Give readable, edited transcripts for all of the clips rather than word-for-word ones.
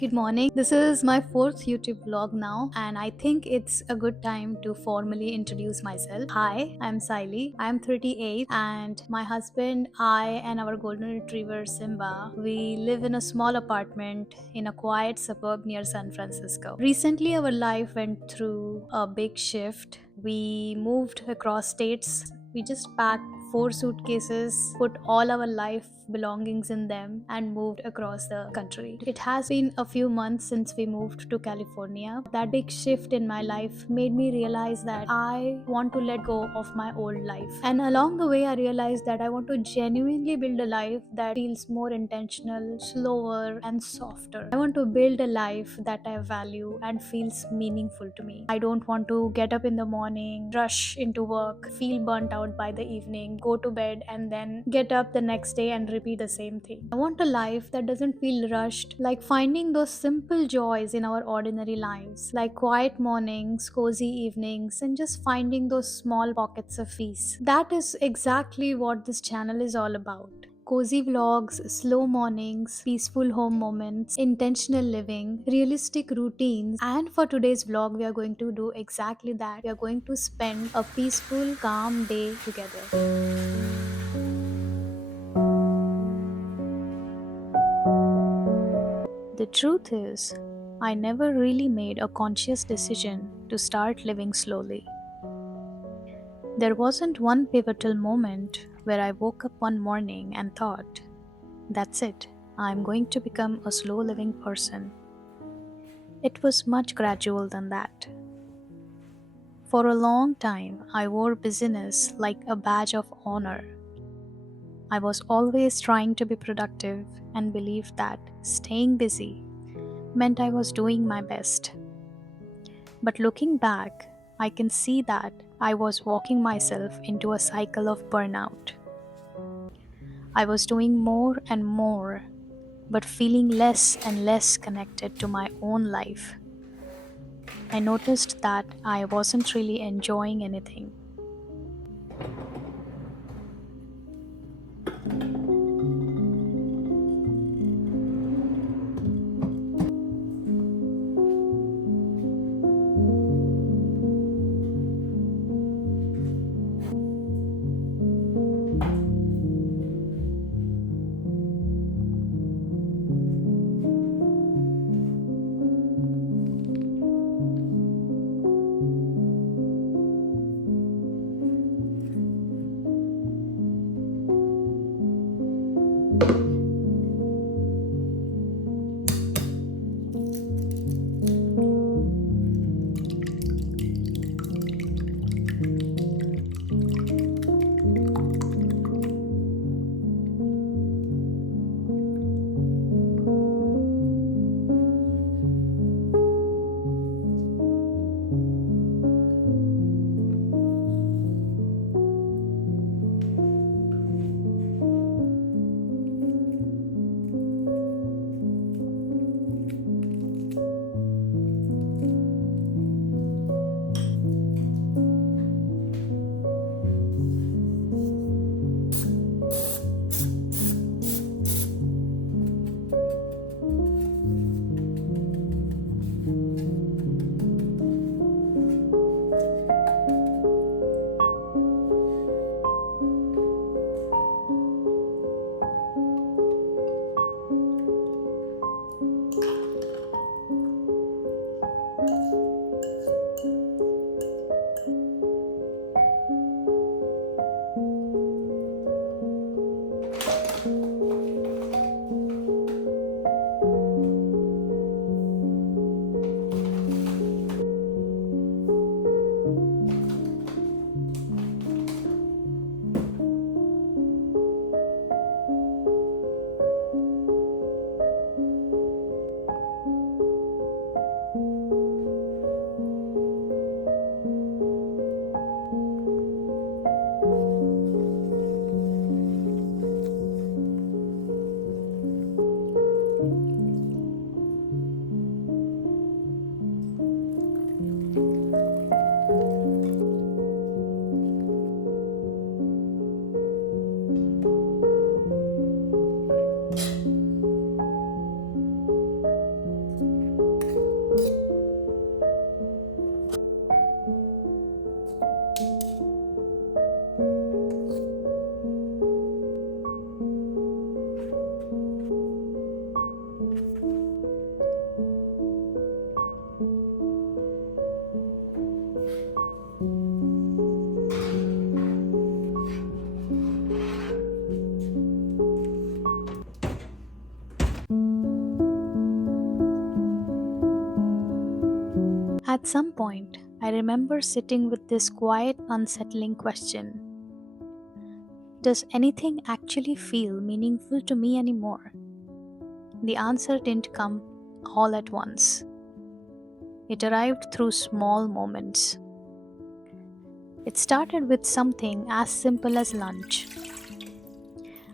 Good morning. This is my fourth YouTube vlog now, and I think it's a good time to formally introduce myself. Hi, I'm Siley. I'm 38, and my husband, I, and our golden retriever Simba, we live in a small apartment in a quiet suburb near San Francisco. Recently, our life went through a big shift. We moved across states. We just packed four suitcases, put all our life belongings in them, and moved across the country. It has been a few months since we moved to California. That big shift in my life made me realize that I want to let go of my old life. And along the way, I realized that I want to genuinely build a life that feels more intentional, slower, and softer. I want to build a life that I value and feels meaningful to me. I don't want to get up in the morning, rush into work, feel burnt out by the evening, go to bed, and then get up the next day and repeat the same thing. I want a life that doesn't feel rushed, like finding those simple joys in our ordinary lives, like quiet mornings, cozy evenings, and just finding those small pockets of peace. That is exactly what this channel is all about. Cozy vlogs, slow mornings, peaceful home moments, intentional living, realistic routines. And for today's vlog, we are going to do exactly that. We are going to spend a peaceful, calm day together. The truth is, I never really made a conscious decision to start living slowly. There wasn't one pivotal moment where I woke up one morning and thought, that's it, I'm going to become a slow living person. It was much gradual than that. For a long time, I wore busyness like a badge of honor. I was always trying to be productive and believed that staying busy meant I was doing my best. But looking back, I can see that I was walking myself into a cycle of burnout. I was doing more and more, but feeling less and less connected to my own life. I noticed that I wasn't really enjoying anything. At some point, I remember sitting with this quiet, unsettling question: does anything actually feel meaningful to me anymore? The answer didn't come all at once. It arrived through small moments. It started with something as simple as lunch.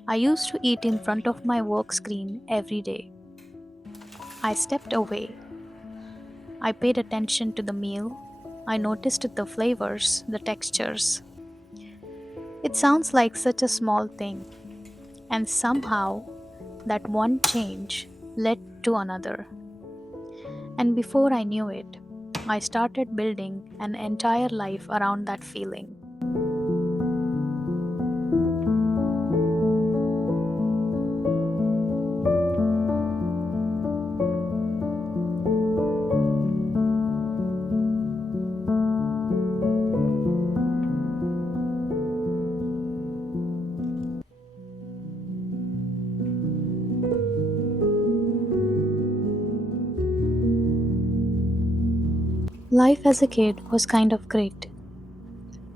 I used to eat in front of my work screen every day. I stepped away. I paid attention to the meal. I noticed the flavors, the textures. It sounds like such a small thing, and somehow that one change led to another. And before I knew it, I started building an entire life around that feeling. Life as a kid was kind of great.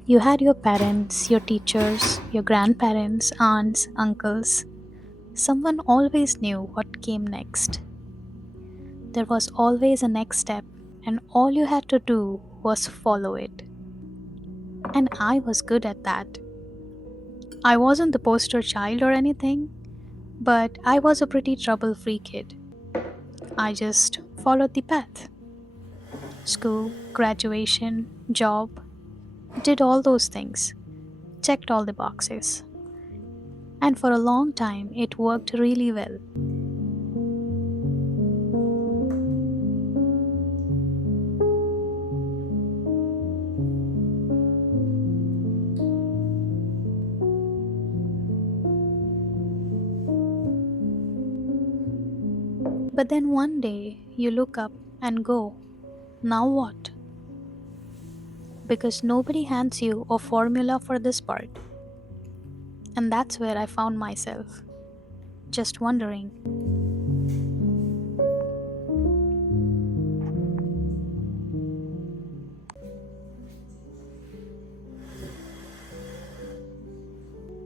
You had your parents, your teachers, your grandparents, aunts, uncles. Someone always knew what came next. There was always a next step, and all you had to do was follow it. And I was good at that. I wasn't the poster child or anything, but I was a pretty trouble free kid. I just followed the path: school, graduation, job, did all those things, checked all the boxes. And for a long time, it worked really well. But then one day, you look up and go, now what? Because nobody hands you a formula for this part. And that's where I found myself, just wondering.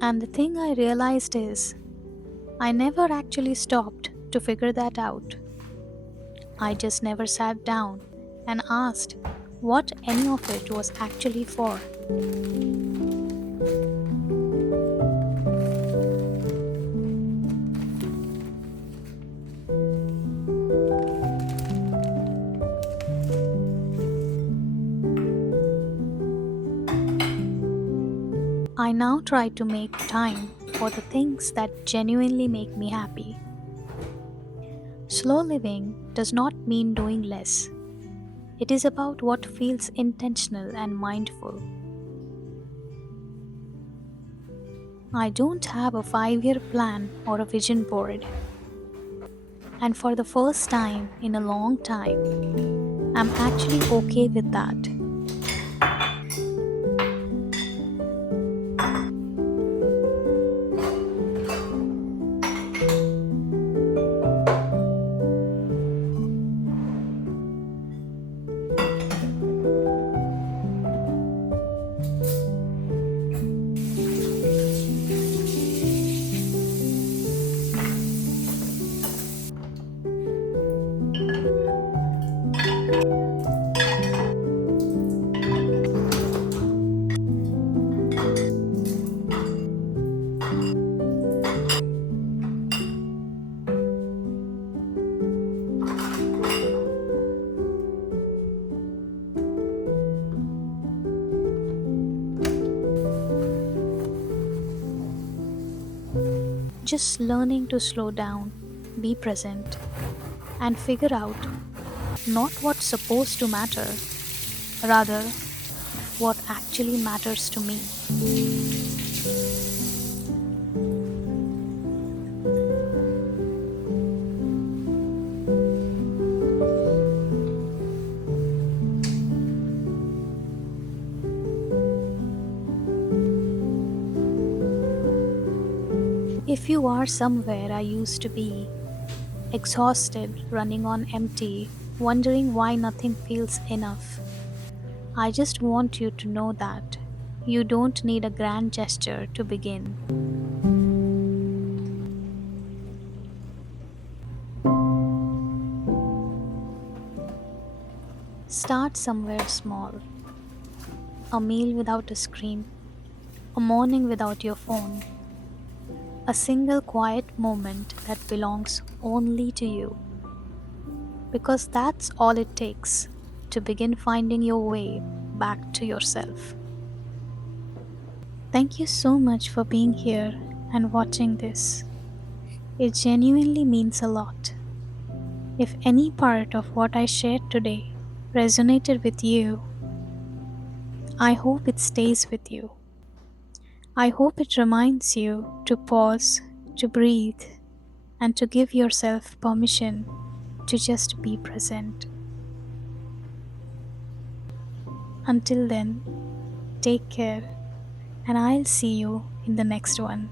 And the thing I realized is, I never actually stopped to figure that out. I just never sat down and asked what any of it was actually for. I now try to make time for the things that genuinely make me happy. Slow living does not mean doing less. It is about what feels intentional and mindful. I don't have a 5-year plan or a vision board. And for the first time in a long time, I'm actually okay with that. Just learning to slow down, be present, and figure out not what's supposed to matter, rather, what actually matters to me. If you are somewhere I used to be, exhausted, running on empty, wondering why nothing feels enough. I just want you to know that you don't need a grand gesture to begin. Start somewhere small: a meal without a screen, a morning without your phone, a single quiet moment that belongs only to you. Because that's all it takes to begin finding your way back to yourself. Thank you so much for being here and watching this. It genuinely means a lot. If any part of what I shared today resonated with you, I hope it stays with you. I hope it reminds you to pause, to breathe, and to give yourself permission to just be present. Until then, take care, and I'll see you in the next one.